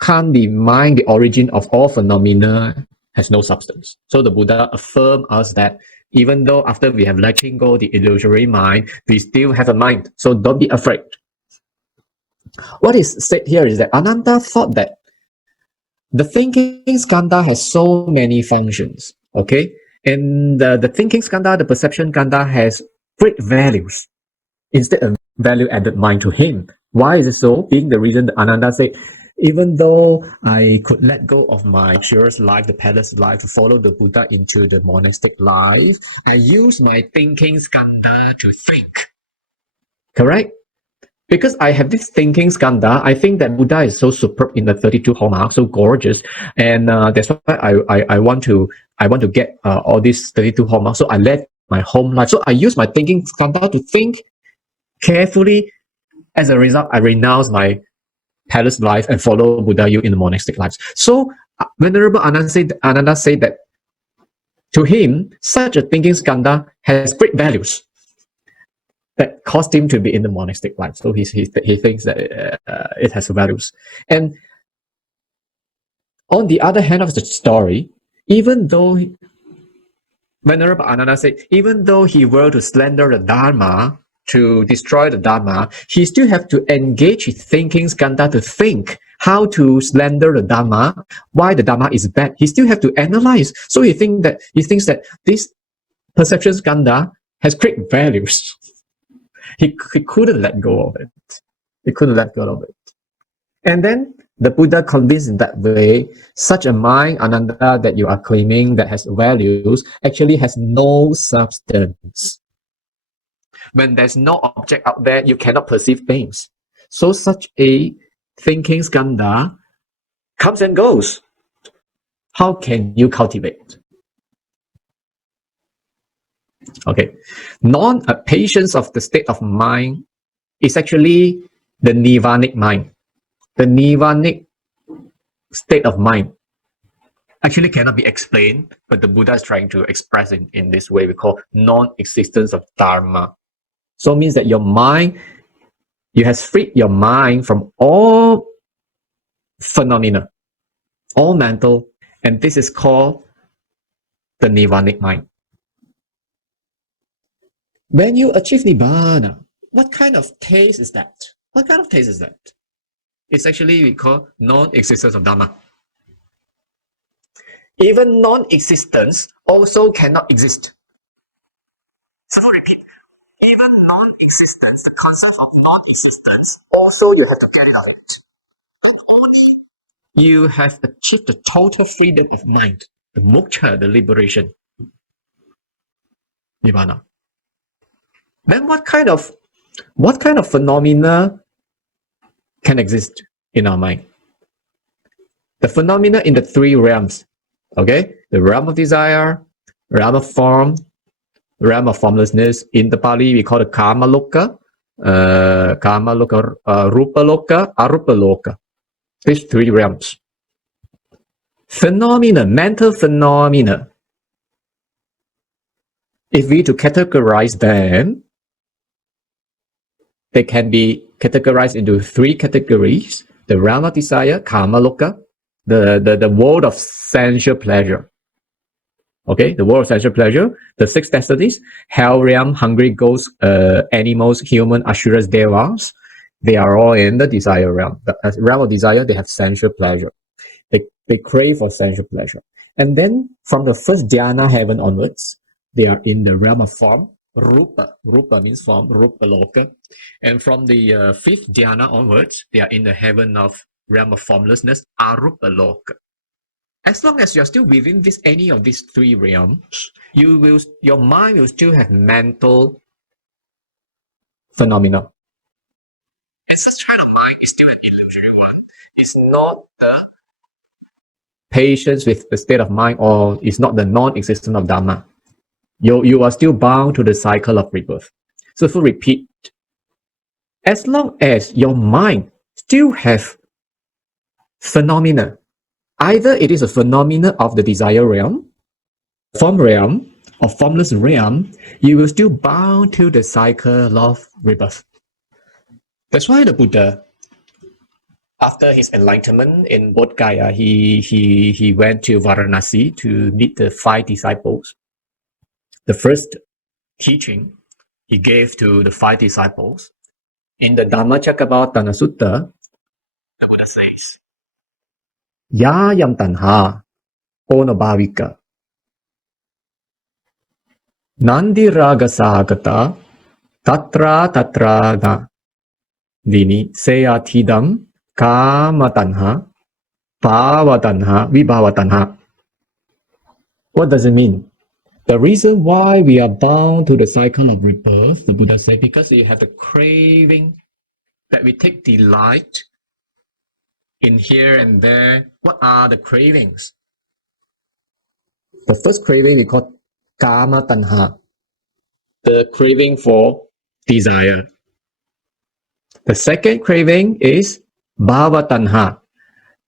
can the mind, the origin of all phenomena, has no substance? So the Buddha affirmed us that even though after we have letting go the illusory mind, we still have a mind. So don't be afraid. What is said here is that Ananda thought that the thinking skandha has so many functions, okay? And the thinking skandha, the perception skandha has great values instead of value-added mind to him. Why is it so? Being the reason that Ananda said, even though I could let go of my luxurious life, the palace life, to follow the Buddha into the monastic life, I use my thinking skandha to think. Correct? Because I have this thinking skandha, I think that Buddha is so superb in the 32 hallmarks, so gorgeous, and that's why I want to get all these 32 hallmarks. So I left my home life. So I use my thinking skandha to think carefully. As a result, I renounce my palace life and follow Buddha you in the monastic lives. So Venerable Ananda said that to him, such a thinking skandha has great values that caused him to be in the monastic life. So he thinks that it has values. And on the other hand of the story, even though Venerable Ananda said, even though he were to slander the Dharma, to destroy the Dharma, he still have to engage his thinking skandha to think how to slander the Dharma, why the Dharma is bad. He still have to analyze. So he thinks that this perception skandha has great values. He couldn't let go of it. He couldn't let go of it. And then the Buddha convinced in that way, such a mind, Ananda, that you are claiming that has values, actually has no substance. When there's no object out there, you cannot perceive things. So such a thinking skandha comes and goes. How can you cultivate? Okay, patience of the state of mind is actually the nirvanic mind. The nirvanic state of mind actually cannot be explained, but the Buddha is trying to express it in this way we call non-existence of dharma. So it means that your mind, you have freed your mind from all phenomena, all mental, and this is called the nirvanic mind. When you achieve nibbana, what kind of taste is that? What kind of taste is that? It's actually we call non-existence of dharma. Even non-existence also cannot exist. So repeat, Even non-existence, the concept of non-existence, also you have to get it out. Not only you have achieved the total freedom of mind, the moksha, the liberation, nirvana. Then what kind of phenomena can exist in our mind? The phenomena in the three realms, okay? The realm of desire, realm of form, realm of formlessness. In the Pali, we call it Kama Loka, Rupa Loka, Arupa Loka. These three realms. Phenomena, mental phenomena. If we to categorize them, they can be categorized into three categories: the realm of desire, Kama Loka, the world of sensual pleasure. Okay, the world of sensual pleasure, the six destinies, hell realm, hungry ghosts, animals, human, asuras, devas, they are all in the desire realm. The realm of desire, they have sensual pleasure. They crave for sensual pleasure. And then from the first dhyana heaven onwards, they are in the realm of form, rupa. Rupa means form, rupa loka. And from the fifth dhyana onwards, they are in the heaven of realm of formlessness, arupa loka. As long as you're still within any of these three realms, your mind will still have mental phenomena. And such kind of mind is still an illusory one. It's not the patience with the state of mind, or it's not the non-existence of Dharma. You are still bound to the cycle of rebirth. So if we repeat, as long as your mind still have phenomena, either it is a phenomena of the desire realm, form realm, or formless realm, you will still bound to the cycle of rebirth. That's why the Buddha, after his enlightenment in Bodh Gaya, he went to Varanasi to meet the 5 disciples. The first teaching he gave to the 5 disciples in the Dhammacakkappavattana Sutta, the Buddha says, Yayam tanha onabhavika nandi raga sagata tatra na dini seyatidam kama tanha bhava tanha vibhava tanha. What does it mean? The reason why we are bound to the cycle of rebirth, the Buddha said, because you have the craving that we take delight in here and there. What are the cravings? The first craving we call kama tanha, the craving for desire. The second craving is bhava tanha,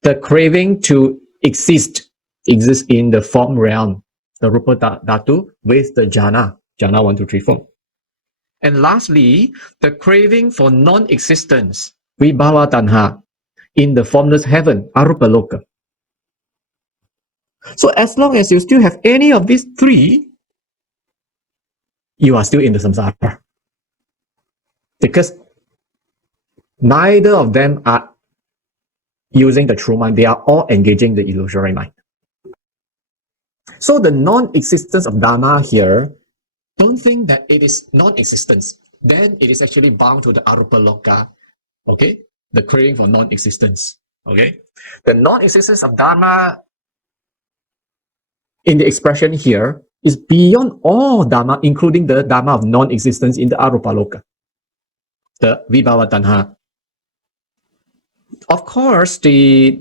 the craving to exist in the form realm, the rupa dhatu with the jhana 1, 2, 3, 4. And lastly, the craving for non-existence, vibhava tanha, in the formless heaven, arupa loka. So as long as you still have any of these three, you are still in the samsara. Because neither of them are using the true mind. They are all engaging the illusory mind. So the non-existence of Dharma here, don't think that it is non-existence. Then it is actually bound to the arupa loka, okay? The craving for non-existence, okay? The non-existence of Dharma in the expression here is beyond all Dharma, including the Dharma of non-existence in the arupa loka, the vibhava tanha. Of course,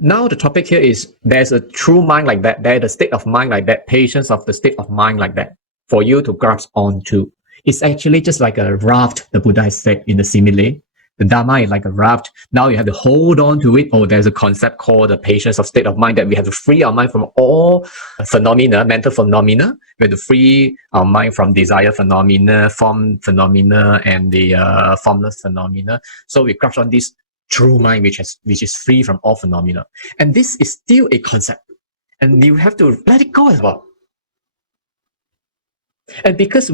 now the topic here is there's a true mind like that, there's a state of mind like that, patience of the state of mind like that, for you to grasp onto. It's actually just like a raft, the Buddha said in the simile. The Dharma is like a raft. Now you have to hold on to it. Oh, there's a concept called the patience of state of mind, that we have to free our mind from all phenomena, mental phenomena. We have to free our mind from desire phenomena, form phenomena, and the formless phenomena. So we grasp on this true mind, which is free from all phenomena. And this is still a concept. And you have to let it go as well. And because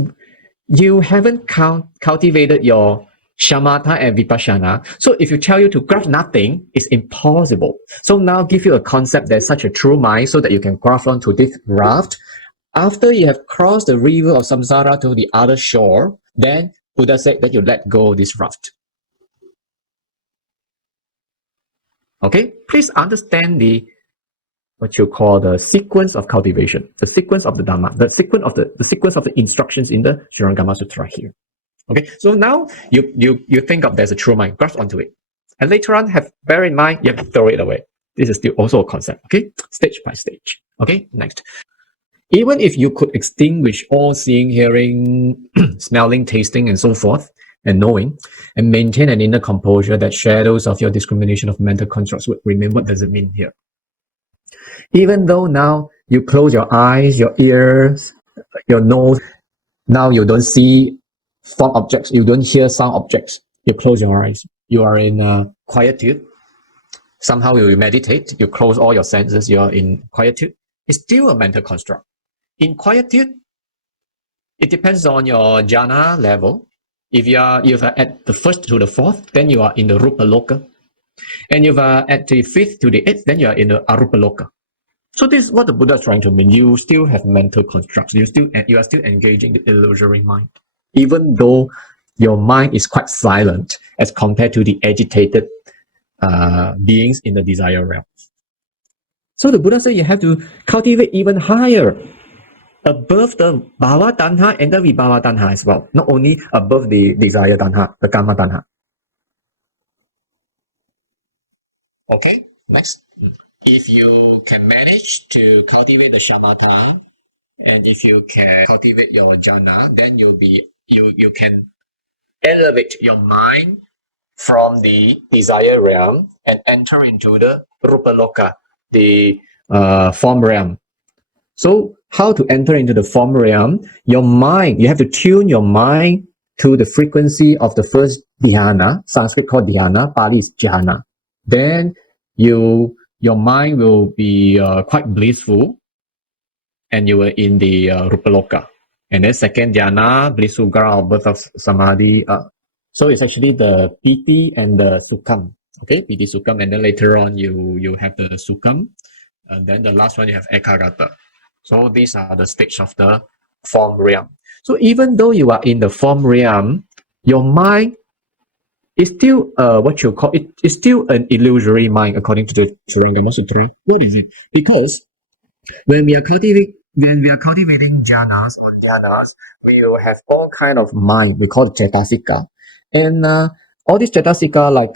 you haven't cultivated your shamatha and vipassana, so if you tell you to grasp nothing, it's impossible. So now give you a concept that's such a true mind, so that you can grasp onto this raft. After you have crossed the river of samsara to the other shore, then Buddha said that you let go of this raft. Okay, please understand what you call the sequence of cultivation, the sequence of the Dhamma, the sequence of the instructions in the Shurangama Sutra here. Okay, so now you think of there's a true mind, grasp onto it, and later on bear in mind you have to throw it away. This is still also a concept. Okay, stage by stage. Okay, next. Even if you could extinguish all seeing, hearing, smelling, tasting, and so forth, and knowing, and maintain an inner composure that shadows of your discrimination of mental constructs would remain, what does it mean here? Even though now you close your eyes, your ears, your nose, now you don't see form objects, you don't hear sound objects, you close your eyes, you are in quietude. Somehow you meditate, you close all your senses, you're in quietude. It's still a mental construct. In quietude, it depends on your jhana level. If you are at the first to the fourth, then you are in the rupa loka. And if you are at the fifth to the eighth, then you are in the arupa loka. So this is what the Buddha is trying to mean. You still have mental constructs. You are still engaging the illusory mind, even though your mind is quite silent as compared to the agitated beings in the desire realm. So the Buddha said you have to cultivate even higher, above the bhava tanha and the vibhava tanha as well, not only above the desire tanha, the kama tanha. Okay, next. If you can manage to cultivate the shamatha, and if you can cultivate your jhana, then you can elevate your mind from the desire realm and enter into the rupa loka, the form realm. So how to enter into the form realm? Your mind, you have to tune your mind to the frequency of the first dhyana, Sanskrit called dhyana, Pali is jhana. Then your mind will be quite blissful, and you are in the rupa loka. And then second dhyana, blissful ground, birth of samadhi. So it's actually the piti and the sukham. Okay, piti sukham, and then later on you have the sukham, and then the last one you have ekagata. So these are the stage of the form realm. So even though you are in the form realm, your mind is still what you call it is still an illusory mind according to the Shurangama Sutra. What is it? Because when we are cultivating jhanas or dhyanas, we will have all kind of mind. We call it cetasika, and all these cetasika like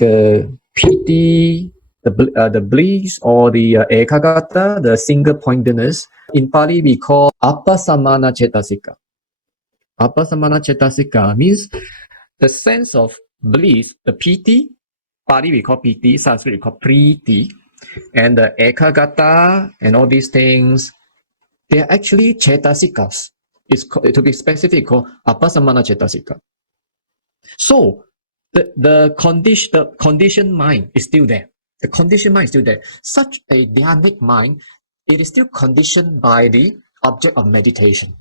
piti, the bliss, or the ekagata, the single pointedness. In Pali, we call apasamana cetasika. Apasamana cetasika means the sense of bliss, the piti. Pali we call piti, Sanskrit we call priti, and the ekagata and all these things, they are actually cetasikas. To be specific, called apasamana cetasika. So the conditioned mind is still there. The conditioned mind is still there. Such a dhyanic mind, it is still conditioned by the object of meditation.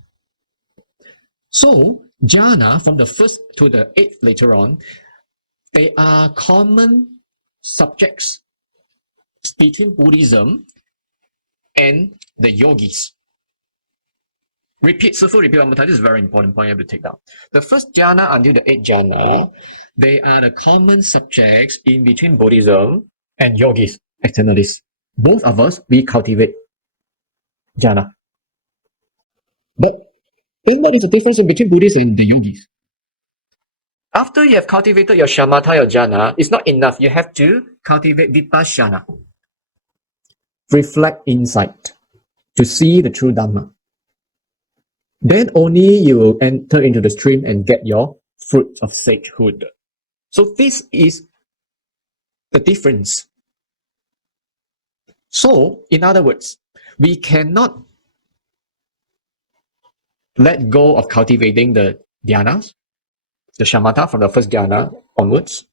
So jhana, from the first to the eighth later on, they are common subjects between Buddhism and the yogis. Repeat one more time. This is a very important point you have to take down. The first jhana until the eighth jhana, they are the common subjects in between Buddhism and yogis, externalists. Both of us, we cultivate jhana. But what is the difference between Buddhists and the yogis? After you have cultivated your shamatha, your jhana, it's not enough. You have to cultivate vipassana. Reflect insight to see the true Dhamma. Then only you will enter into the stream and get your fruit of sagehood. So this is the difference. So, in other words, we cannot let go of cultivating the dhyanas, the shamatha from the first dhyana onwards.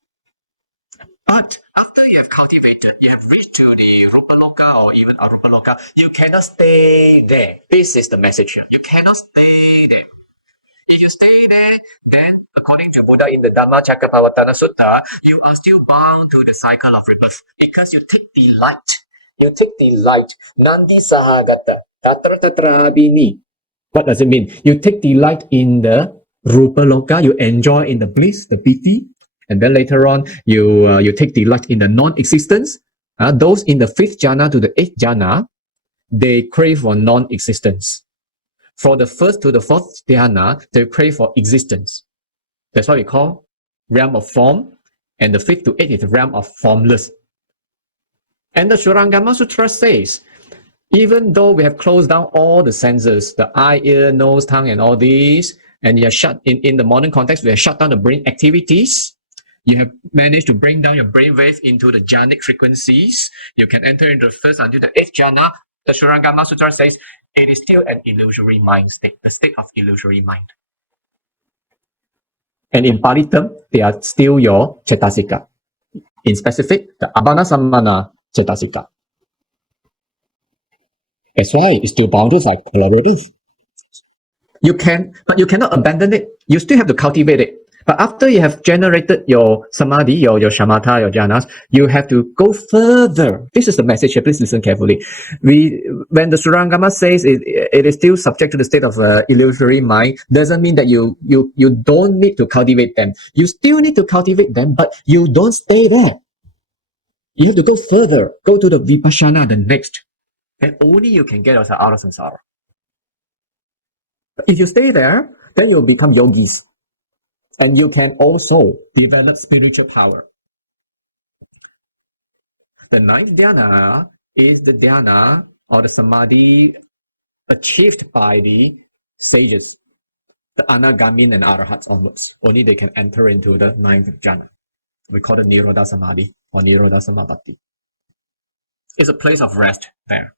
But after you have cultivated, you have reached to the rupa loka or even arupa loka, you cannot stay there. This is the message here. You cannot stay there. If you stay there, then according to Buddha in the Dhammacakkappavattana Sutta, you are still bound to the cycle of rebirth because you take delight. You take delight. Nandi sahagata. Tatra tatra abhini. What does it mean? You take delight in the rupa loka, you enjoy in the bliss, the piti, and then later on you take delight in the non-existence. Those in the fifth jhana to the eighth jhana, they crave for non-existence. For the first to the fourth dhyana, they crave for existence. That's what we call realm of form, and the fifth to eighth is the realm of formless. And the Shurangama Sutra says, even though we have closed down all the senses, the eye, ear, nose, tongue, and all these, and you have shut in the modern context, we have shut down the brain activities. You have managed to bring down your brain waves into the jhanic frequencies. You can enter into the first until the eighth jhana. The Shurangama Sutra says it is still an illusory mind state, the state of illusory mind. And in Pali term, they are still your cetasika. In specific, the Abhana Samana cetasika. That's why it's still boundaries are collaborative. But you cannot abandon it. You still have to cultivate it. But after you have generated your samadhi, your shamatha, your jhanas, you have to go further. This is the message here. Please listen carefully. When the Surangama says it is still subject to the state of illusory mind, doesn't mean that you don't need to cultivate them. You still need to cultivate them, but you don't stay there. You have to go further. Go to the vipassana, the next. And only you can get yourself out of samsara. If you stay there, then you'll become yogis. And you can also develop spiritual power. The ninth dhyana is the dhyana or the samadhi achieved by the sages, the anagamin and arahats onwards. Only they can enter into the ninth jhana. We call it Nirodha Samadhi or Nirodha Samapatti. It's a place of rest there.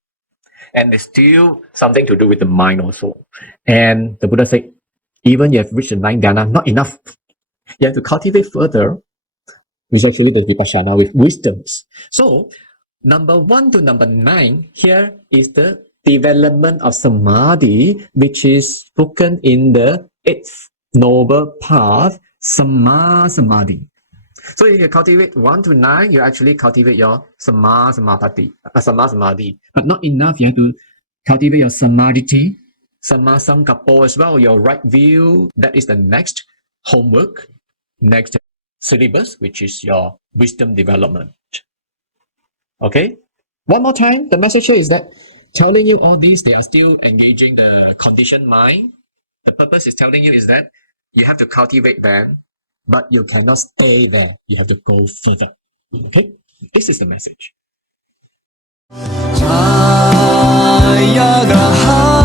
And it's still something to do with the mind also. And the Buddha said, even you have reached the ninth dhyana, not enough. You have to cultivate further, which is actually the vipassana with wisdoms. So, number 1 to number 9, here is the development of samadhi, which is spoken in the 8th noble path, Samma Samadhi. So if you cultivate 1 to 9, you actually cultivate your Samma Samadhi. But not enough, you have to cultivate your Samadhi, Samma Sankappo as well, your right view. That is the next homework, next syllabus, which is your wisdom development. Okay? One more time, the message here is that telling you all these, they are still engaging the conditioned mind. The purpose is telling you is that you have to cultivate them, but you cannot stay there. You have to go further. Okay? This is the message. Jaya Graha